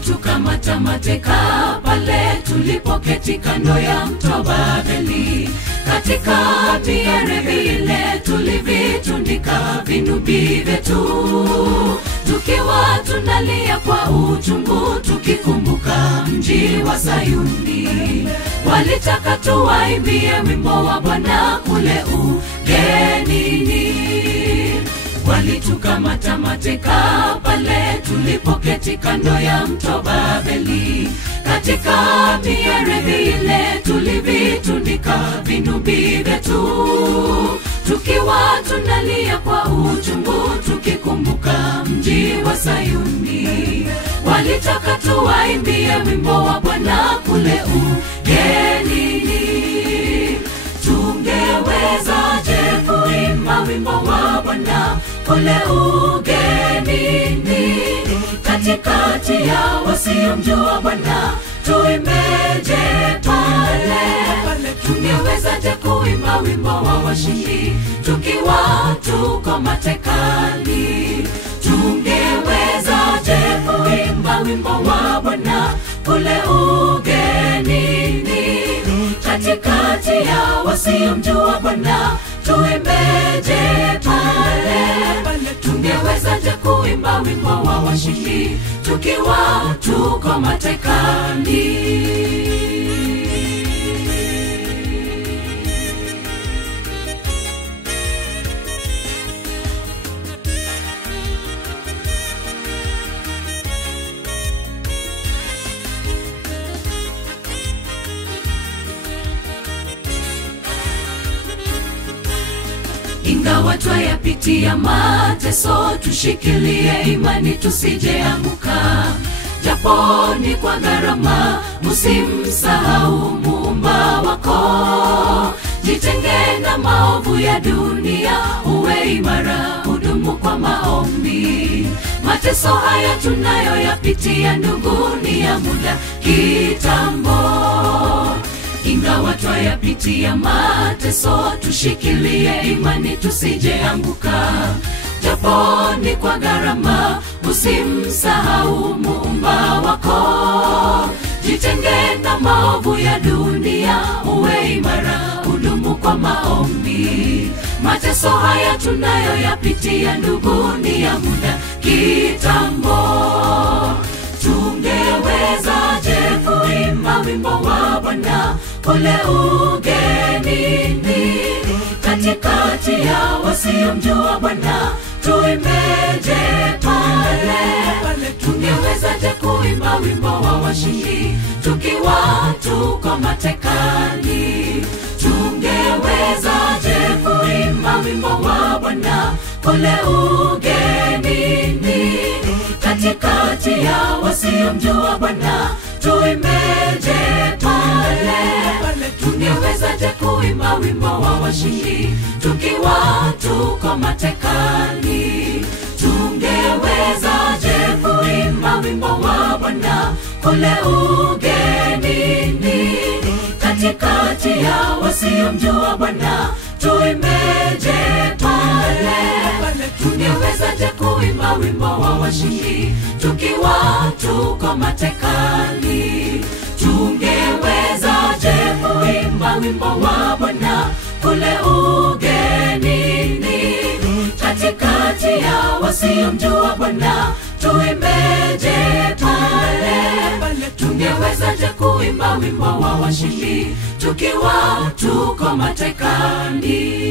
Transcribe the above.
walitukamata mateka pale tulipoketi kando ya mto Babeli. Katikati ya rebi ile tulivitundika vinubi vyetu, tukiwa tunalia kwa uchungu tukikumbuka mji wa Sayuni. Walitaka tuwaimbie wimbo wa Bwana kule ugenini. Walitukamata mateka pale tulipoketi kando ya mto Babeli. Katikati ya rebi ile tulivitundika vinubi vyetu, tukiwa tunalia kwa uchungu tukikumbuka mji wa Sayuni. Walitaka tuwaimbie wimbo wa Bwana kule ugenini. Tungewezaje kuimba wimbo wa Bwana kule ugenini? Katikati ya wasiomjua Bwana tuimbeje pale? Tungewezaje kuimba wimbo wa washindi tukiwa tuko matekani? Tungewezaje kuimba wimbo wa Bwana kule ugenini? Katikati ya wasiomjua Bwana tuimbeje pale? Tungewezaje kuimba wimbo wa washindi tukiwa tuko matekani? Ingawa twayapitia mateso, tushikilie imani tusijeanguka. Japo ni kwa gharama, usimsahau Muumba wako. Jitenge na maovu ya dunia, uwe imara, udumu kwa maombi. Mateso haya tunayoyapitia ndugu ni ya muda kitambo. Ingawa twayapitia mateso, tushikilie imani tusijeanguka. Japo ni kwa gharama, usimsahau Muumba wako. Jitenge na maovu ya dunia, uwe imara, udumu kwa maombi. Mateso haya tunayoyapitia ndugu ni ya muda kitambo. Tungewezaje kuimba wimbo wa Bwana kule ugenini? Katikati ya wasiomjua Bwana tuimbeje pale? Tungewezaje kuimba wimbo wa washindi tukiwa tuko matekani? Tungewezaje kuimba wimbo wa Bwana kule ugenini? Katikati ya wasiomjua Bwana tuimbeje pale? Tungewezaje kuimba wimbo wa washindi tukiwa tuko matekani? Tungewezaje kuimba wimbo wa Bwana kule ugenini? Katikati ya wasiomjua Bwana tuimbeje pale? Tungewezaje kuimba wimbo wa washindi tukiwa tuko matekani? Tungewezaje kuimba wimbo wa Bwana kule ugenini? Katikati ya wasiomjua Bwana tuimbeje pale? Tungewezaje kuimba wimbo wa washindi tukiwa tuko matekani?